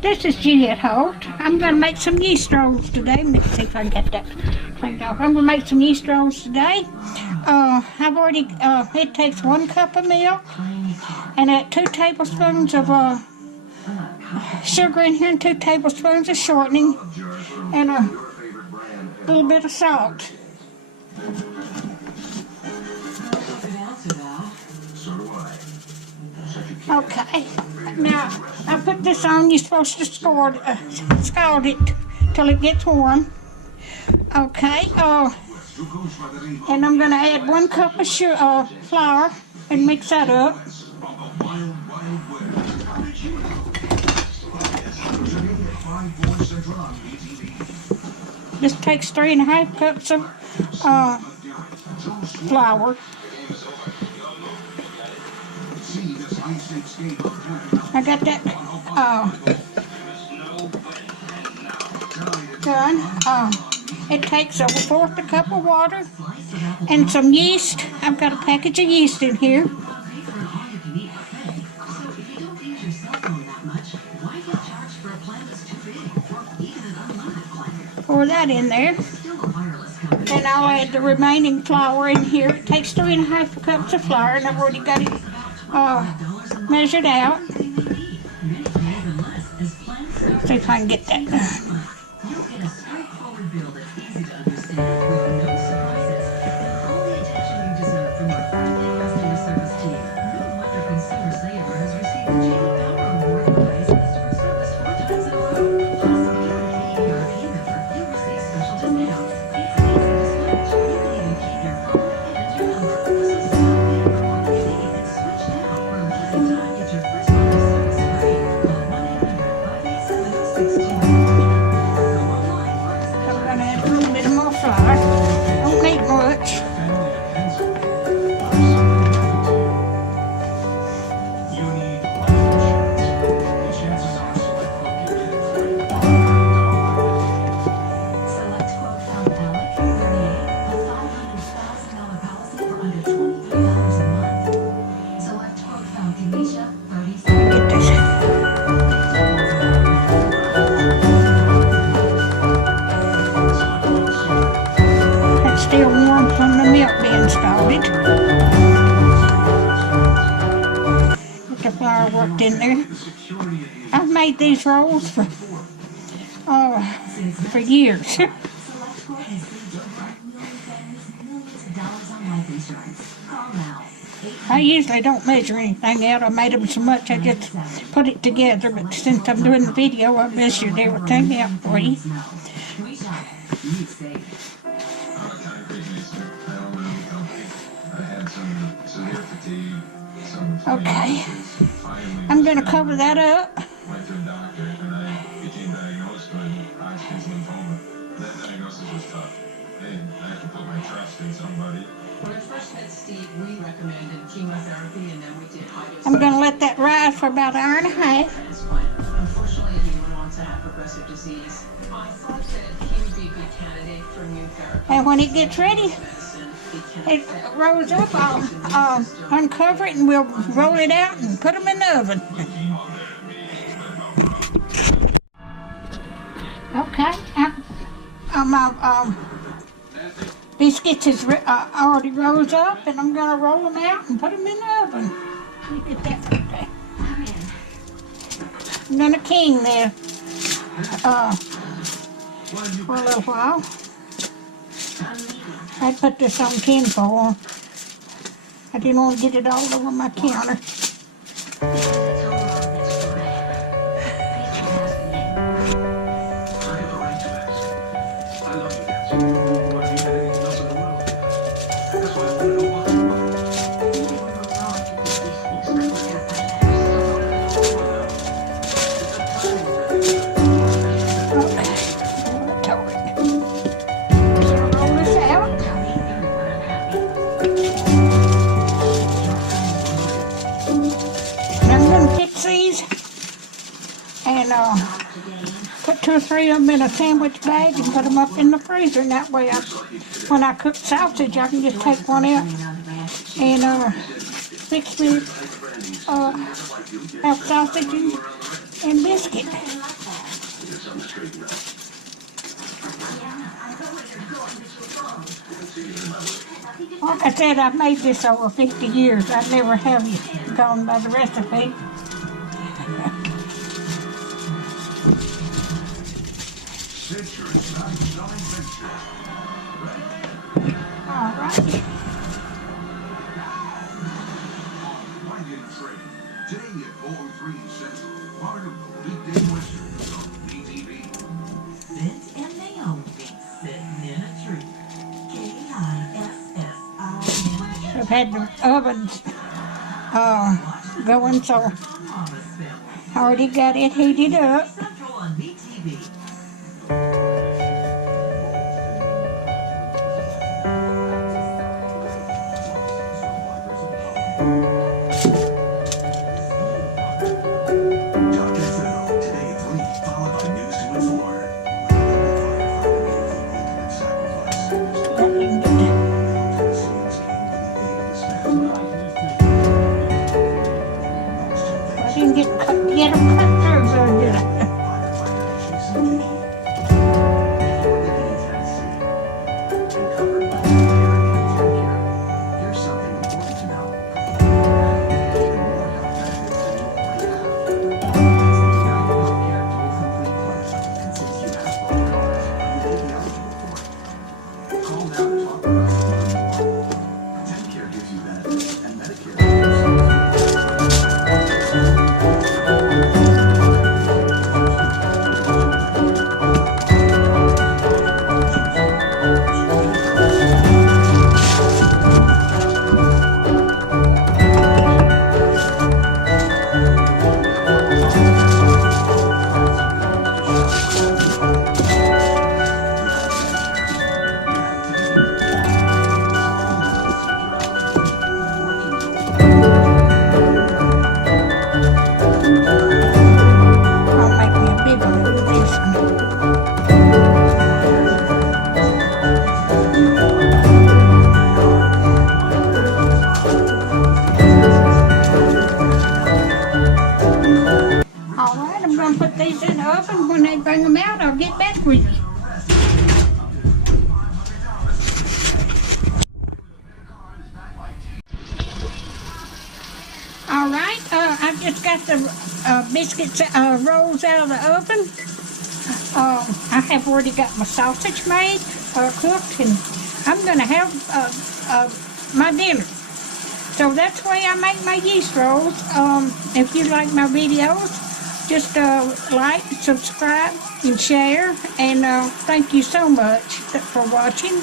This is Jeanette Holt. I'm going to make some yeast rolls today. Let me see if I can get that cleaned off. I'm going to make some yeast rolls today. I've already, it takes 1 cup of milk and 2 tablespoons of sugar in here and 2 tablespoons of shortening and a little bit of salt. Okay, now I put this on. You're supposed to scald it till it gets warm. Okay, and I'm going to add 1 cup of flour and mix that up. This takes 3½ cups of flour. I got that done. It takes a 1/4 cup of water and some yeast. I've got a package of yeast in here. Pour that in there. Then I'll add the remaining flour in here. It takes 3½ cups of flour, and I've already got it measured out. See if I can get that done. Still warm from the milk being scalded. Get the flour worked in there. I've made these rolls for years. I usually don't measure anything out. I made them so much I just put it together, but since I'm doing the video, I measured everything out for you. Okay, I'm going to cover that up. I'm going to let that rise for about 1.5 hours. Unfortunately, anyone wants to have progressive disease. I thought that he would be a good candidate for immune therapy. And when it gets ready, it rolls up, I'll uncover it and we'll roll it out and put them in the oven. Okay, my biscuits is already rose up, and I'm going to roll them out and put them in the oven. Let me get that okay. I'm going to king there for a little while. I put this on tinfoil. I didn't want to get it all over my counter. And put 2 or 3 of them in a sandwich bag and put them up in the freezer. And that way, when I cook sausage, I can just take one out and fix me half sausage and and biscuit. Like I said, I've made this over 50 years. I never have gone by the recipe. All right. Today at 4:03 Central, part of the weekday Westerns on BTV. Vince and Naomi sitting in a tree. K-I-S-S-I-N. I've had the ovens going, so I already got it heated up. Central on BTV. Today at 3, followed by news 2 and 4. I didn't get them cut through very good. Here's something important to know. Call now to talk about it. TennCare gives you that, and Medicare gives you I'll make me a big one with this one. All right, I'm going to put these in the oven. When they bring them out, I'll get back with you. All right, I've just got the biscuits rolls out of the oven. I have already got my sausage made, cooked, and I'm going to have my dinner. So that's the way I make my yeast rolls. If you like my videos, just like, subscribe, and share. And thank you so much for watching.